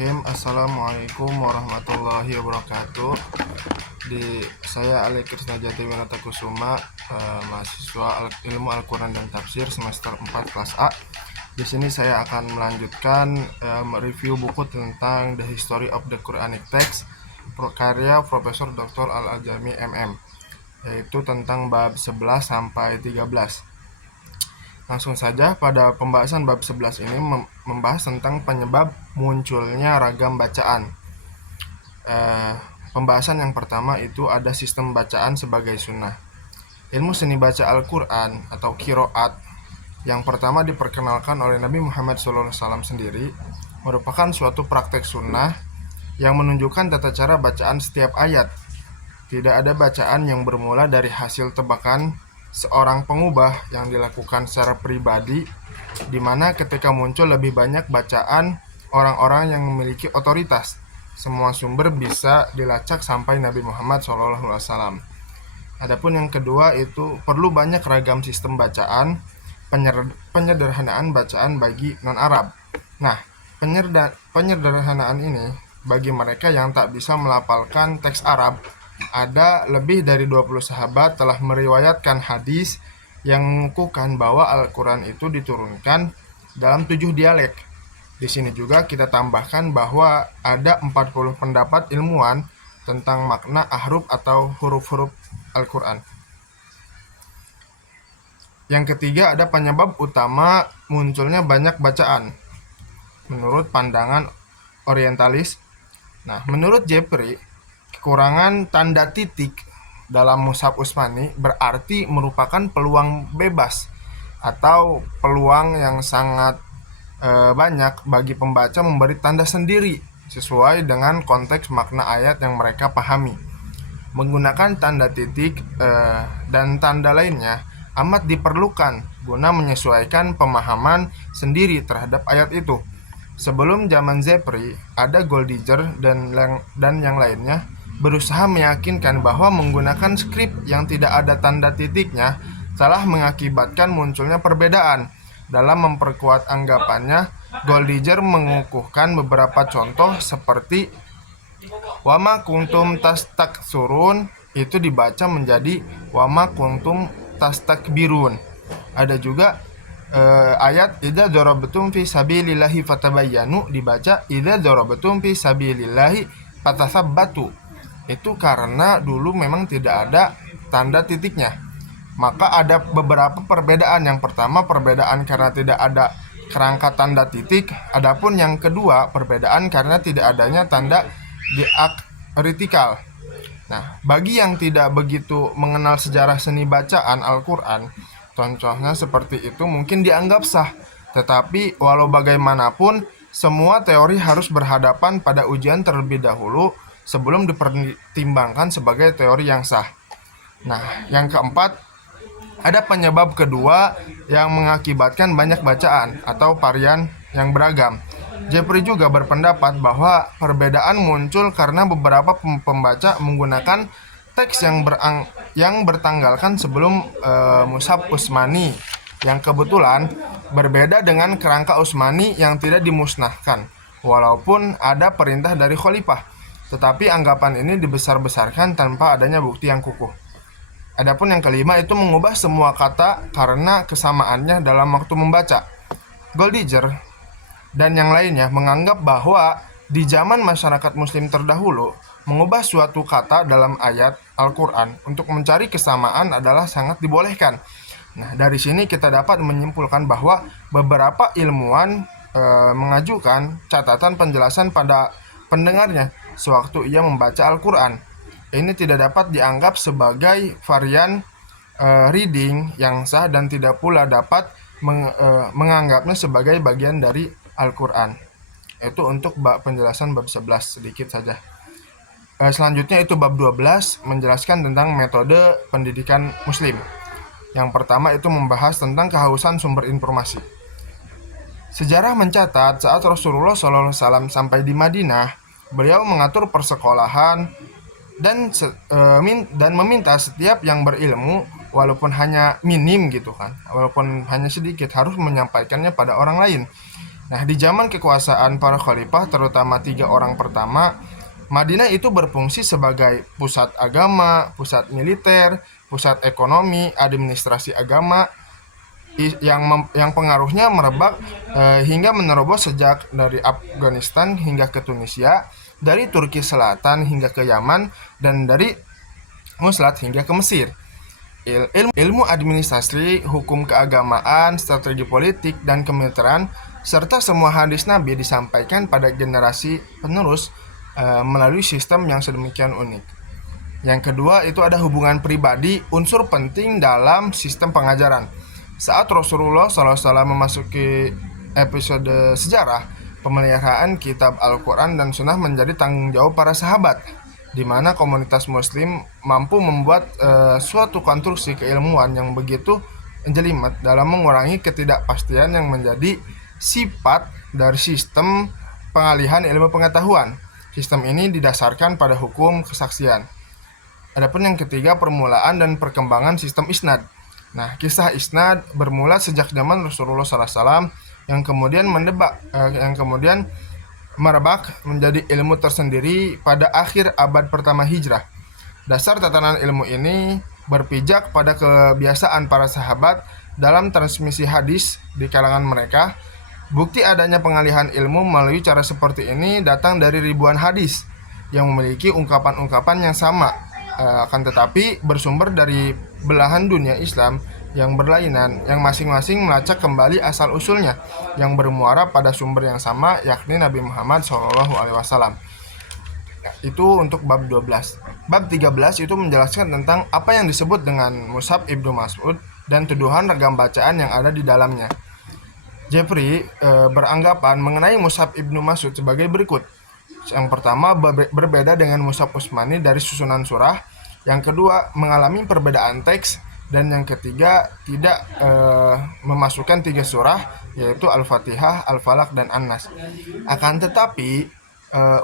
Bismillahirrahmanirrahim. Assalamualaikum warahmatullahi wabarakatuh. Saya Ali Krisnajati Winata Kusuma, mahasiswa Ilmu Al-Quran dan Tafsir semester 4 kelas A. Di sini saya akan melanjutkan mereview buku tentang The History of the Quranic Text karya Profesor Dr. Al-Ajami MM, yaitu tentang bab 11 sampai 13. Langsung saja, pada pembahasan bab 11 ini membahas tentang penyebab munculnya ragam bacaan. Pembahasan yang pertama itu ada sistem bacaan sebagai sunnah. Ilmu seni baca Al-Quran atau qiraat yang pertama diperkenalkan oleh Nabi Muhammad SAW sendiri merupakan suatu praktek sunnah yang menunjukkan tata cara bacaan setiap ayat. Tidak ada bacaan yang bermula dari hasil tebakan seorang pengubah yang dilakukan secara pribadi, di mana ketika muncul lebih banyak bacaan orang-orang yang memiliki otoritas. Semua sumber bisa dilacak sampai Nabi Muhammad SAW. Adapun yang kedua itu perlu banyak ragam sistem bacaan, penyederhanaan bacaan bagi non-Arab. Nah, penyederhanaan ini bagi mereka yang tak bisa melafalkan teks Arab. Ada lebih dari 20 sahabat telah meriwayatkan hadis yang mengukuhkan bahwa Al-Quran itu diturunkan dalam 7 dialek. Di sini juga kita tambahkan bahwa ada 40 pendapat ilmuwan tentang makna ahruf atau huruf-huruf Al-Quran. Yang ketiga ada penyebab utama munculnya banyak bacaan menurut pandangan orientalis. Nah, menurut Jeffrey, kekurangan tanda titik dalam mushaf Utsmani berarti merupakan peluang bebas atau peluang yang sangat banyak bagi pembaca memberi tanda sendiri sesuai dengan konteks makna ayat yang mereka pahami. Menggunakan tanda titik dan tanda lainnya amat diperlukan guna menyesuaikan pemahaman sendiri terhadap ayat itu. Sebelum zaman Jeffrey, ada Goldiger dan yang lainnya berusaha meyakinkan bahwa menggunakan skrip yang tidak ada tanda titiknya telah mengakibatkan munculnya perbedaan. Dalam memperkuat anggapannya, Goldiger mengukuhkan beberapa contoh seperti wama kuntum tastaksurun itu dibaca menjadi wama kuntum tastakbirun. Ada juga ayat idza darabatum fi sabilillahi fatabayyanu dibaca idza darabatum fi sabilillahi fatatsabbatu. Itu karena dulu memang tidak ada tanda titiknya. Maka ada beberapa perbedaan. Yang pertama, perbedaan karena tidak ada kerangka tanda titik. Adapun yang kedua, perbedaan karena tidak adanya tanda diakritikal. Nah, bagi yang tidak begitu mengenal sejarah seni bacaan Al-Quran, contohnya seperti itu mungkin dianggap sah. Tetapi walau bagaimanapun, semua teori harus berhadapan pada ujian terlebih dahulu sebelum dipertimbangkan sebagai teori yang sah. Nah, yang keempat, ada penyebab kedua yang mengakibatkan banyak bacaan atau varian yang beragam. Jeffrey juga berpendapat bahwa perbedaan muncul karena beberapa pembaca menggunakan teks yang bertanggalkan sebelum mushaf Utsmani, yang kebetulan berbeda dengan kerangka Utsmani yang tidak dimusnahkan, walaupun ada perintah dari khalifah. Tetapi anggapan ini dibesar-besarkan tanpa adanya bukti yang kukuh. Adapun yang kelima itu mengubah semua kata karena kesamaannya dalam waktu membaca. Goldiger dan yang lainnya menganggap bahwa di zaman masyarakat muslim terdahulu, mengubah suatu kata dalam ayat Al-Quran untuk mencari kesamaan adalah sangat dibolehkan. Nah, dari sini kita dapat menyimpulkan bahwa beberapa ilmuwan mengajukan catatan penjelasan pada pendengarnya sewaktu ia membaca Al-Quran. Ini tidak dapat dianggap sebagai varian reading yang sah dan tidak pula dapat menganggapnya sebagai bagian dari Al-Quran. Itu untuk penjelasan bab 11 sedikit saja. Selanjutnya itu bab 12 menjelaskan tentang metode pendidikan muslim. Yang pertama itu membahas tentang kehausan sumber informasi. Sejarah mencatat saat Rasulullah SAW sampai di Madinah, beliau mengatur persekolahan dan meminta setiap yang berilmu, walaupun hanya minim gitu kan, walaupun hanya sedikit, harus menyampaikannya pada orang lain. Nah, di zaman kekuasaan para khalifah, terutama 3 orang pertama, Madinah itu berfungsi sebagai pusat agama, pusat militer, pusat ekonomi, administrasi agama, yang pengaruhnya merebak hingga menerobos sejak dari Afghanistan hingga ke Tunisia, dari Turki Selatan hingga ke Yaman, dan dari Muslat hingga ke Mesir. Ilmu administrasi, hukum keagamaan, strategi politik, dan kemiliteran, serta semua hadis Nabi disampaikan pada generasi penerus melalui sistem yang sedemikian unik. Yang kedua itu ada hubungan pribadi, unsur penting dalam sistem pengajaran. Saat Rasulullah SAW memasuki episode sejarah, pemeliharaan kitab Al-Quran dan Sunnah menjadi tanggung jawab para sahabat, di mana komunitas muslim mampu membuat suatu konstruksi keilmuan yang begitu jelimet dalam mengurangi ketidakpastian yang menjadi sifat dari sistem pengalihan ilmu pengetahuan. Sistem ini didasarkan pada hukum kesaksian. Adapun yang ketiga, permulaan dan perkembangan sistem isnad. Nah, kisah isnad bermula sejak zaman Rasulullah SAW yang kemudian merebak menjadi ilmu tersendiri pada akhir abad pertama Hijrah. Dasar tatanan ilmu ini berpijak pada kebiasaan para sahabat dalam transmisi hadis di kalangan mereka. Bukti adanya pengalihan ilmu melalui cara seperti ini datang dari ribuan hadis yang memiliki ungkapan-ungkapan yang sama, akan tetapi bersumber dari belahan dunia Islam yang berlainan, yang masing-masing melacak kembali asal-usulnya yang bermuara pada sumber yang sama, yakni Nabi Muhammad SAW. Itu untuk bab 12. Bab 13 itu menjelaskan tentang apa yang disebut dengan Mushaf Ibnu Mas'ud dan tuduhan ragam bacaan yang ada di dalamnya. Jeffrey beranggapan mengenai Mushaf Ibnu Mas'ud sebagai berikut. Yang pertama, berbeda dengan Mushaf Utsmani dari susunan surah. Yang kedua, mengalami perbedaan teks. Dan yang ketiga, tidak memasukkan 3 surah, yaitu Al-Fatihah, Al-Falaq, dan An-Nas. Akan tetapi,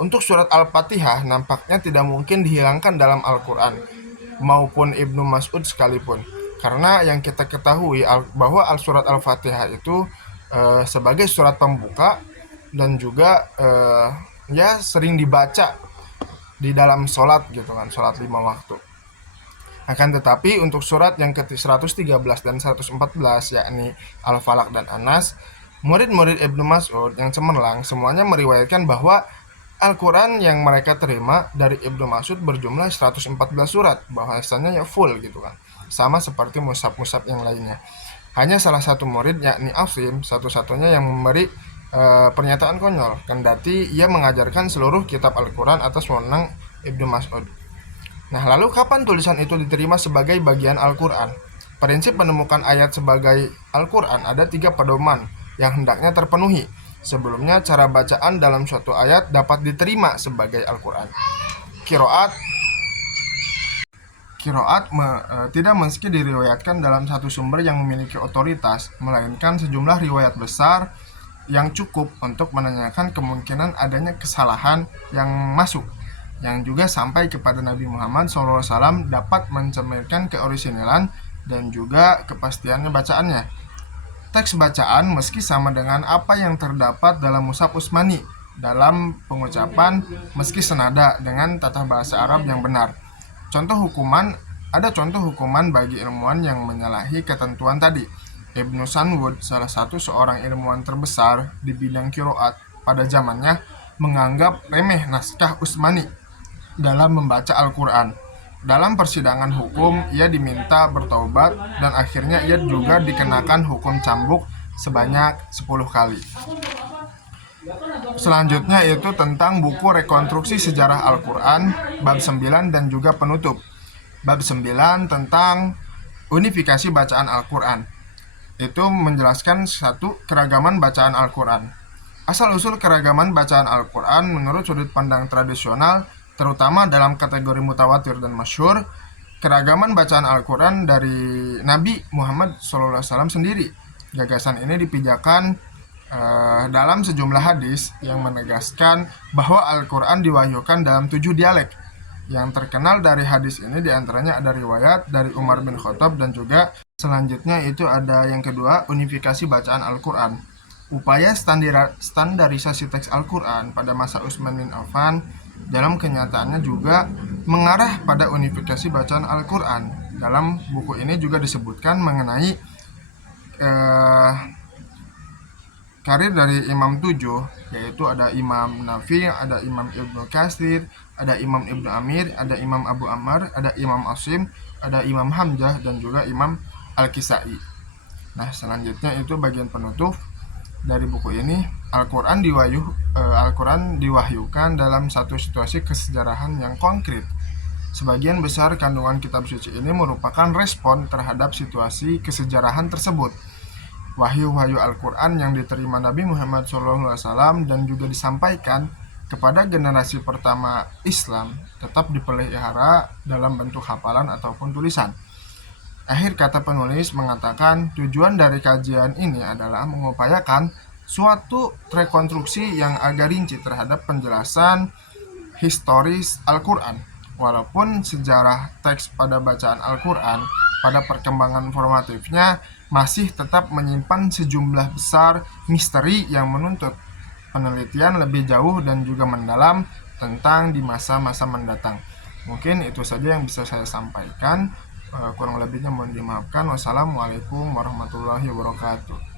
untuk surat Al-Fatihah nampaknya tidak mungkin dihilangkan dalam Al-Quran, maupun Ibnu Mas'ud sekalipun. Karena yang kita ketahui bahwa surat Al-Fatihah itu sebagai surat pembuka dan juga sering dibaca di dalam sholat gitu kan, sholat 5 waktu. Akan tetapi untuk surat yang ke-113 dan 114, yakni Al-Falaq dan An-Nas, murid-murid Ibnu Mas'ud yang cemerlang semuanya meriwayatkan bahwa Al-Quran yang mereka terima dari Ibnu Mas'ud berjumlah 114 surat, bahwasanya full gitu kan, sama seperti mushaf-mushaf yang lainnya. Hanya salah satu murid, yakni Asim, satu-satunya yang memberi pernyataan konyol, kendati ia mengajarkan seluruh kitab Al-Quran atas wewenang Ibnu Mas'ud. Nah, lalu kapan tulisan itu diterima sebagai bagian Al-Quran? Prinsip menemukan ayat sebagai Al-Quran ada 3 pedoman yang hendaknya terpenuhi. Sebelumnya, cara bacaan dalam suatu ayat dapat diterima sebagai Al-Quran. Qiraat tidak meski diriwayatkan dalam satu sumber yang memiliki otoritas, melainkan sejumlah riwayat besar yang cukup untuk menanyakan kemungkinan adanya kesalahan yang masuk, yang juga sampai kepada Nabi Muhammad SAW dapat mencerminkan keorisinalan dan juga kepastiannya bacaannya. Teks bacaan meski sama dengan apa yang terdapat dalam Mushaf Utsmani dalam pengucapan, meski senada dengan tata bahasa Arab yang benar. Ada contoh hukuman bagi ilmuwan yang menyalahi ketentuan tadi. Ibnu Sanwud, salah satu seorang ilmuwan terbesar di bidang qiraat pada zamannya, menganggap remeh naskah Utsmani dalam membaca Al-Quran. Dalam persidangan hukum, ia diminta bertaubat dan akhirnya ia juga dikenakan hukum cambuk sebanyak 10 kali. Selanjutnya itu tentang buku rekonstruksi sejarah Al-Quran, bab 9 dan juga penutup. Bab 9 tentang unifikasi bacaan Al-Quran. Itu menjelaskan satu, keragaman bacaan Al-Quran. Asal-usul keragaman bacaan Al-Quran menurut sudut pandang tradisional, terutama dalam kategori mutawatir dan masyhur, keragaman bacaan Al-Quran dari Nabi Muhammad SAW sendiri. Gagasan ini dipijakan dalam sejumlah hadis yang menegaskan bahwa Al-Quran diwahyukan dalam 7 dialek. Yang terkenal dari hadis ini diantaranya ada riwayat dari Umar bin Khattab dan juga selanjutnya itu ada yang kedua, unifikasi bacaan Al-Quran. Upaya standarisasi teks Al-Quran pada masa Utsman bin Affan dalam kenyataannya juga mengarah pada unifikasi bacaan Al-Quran. Dalam buku ini juga disebutkan mengenai karir dari Imam 7, yaitu ada Imam Nafi, ada Imam Ibnu Katsir, ada Imam Ibnu Amir, ada Imam Abu Ammar, ada Imam Asim, ada Imam Hamzah, dan juga Imam Al-Kisai. Nah, selanjutnya itu bagian penutup dari buku ini. Al-Quran diwahyukan dalam satu situasi kesejarahan yang konkret. Sebagian besar kandungan kitab suci ini merupakan respon terhadap situasi kesejarahan tersebut. Wahyu-wahyu Al-Quran yang diterima Nabi Muhammad SAW dan juga disampaikan kepada generasi pertama Islam tetap dipelihara dalam bentuk hafalan ataupun tulisan. Akhir kata penulis mengatakan tujuan dari kajian ini adalah mengupayakan suatu rekonstruksi yang agak rinci terhadap penjelasan historis Al-Quran. Walaupun sejarah teks pada bacaan Al-Quran pada perkembangan formatifnya masih tetap menyimpan sejumlah besar misteri yang menuntut penelitian lebih jauh dan juga mendalam tentang di masa-masa mendatang. Mungkin itu saja yang bisa saya sampaikan. Kurang lebihnya mohon dimaafkan. Wassalamualaikum warahmatullahi wabarakatuh.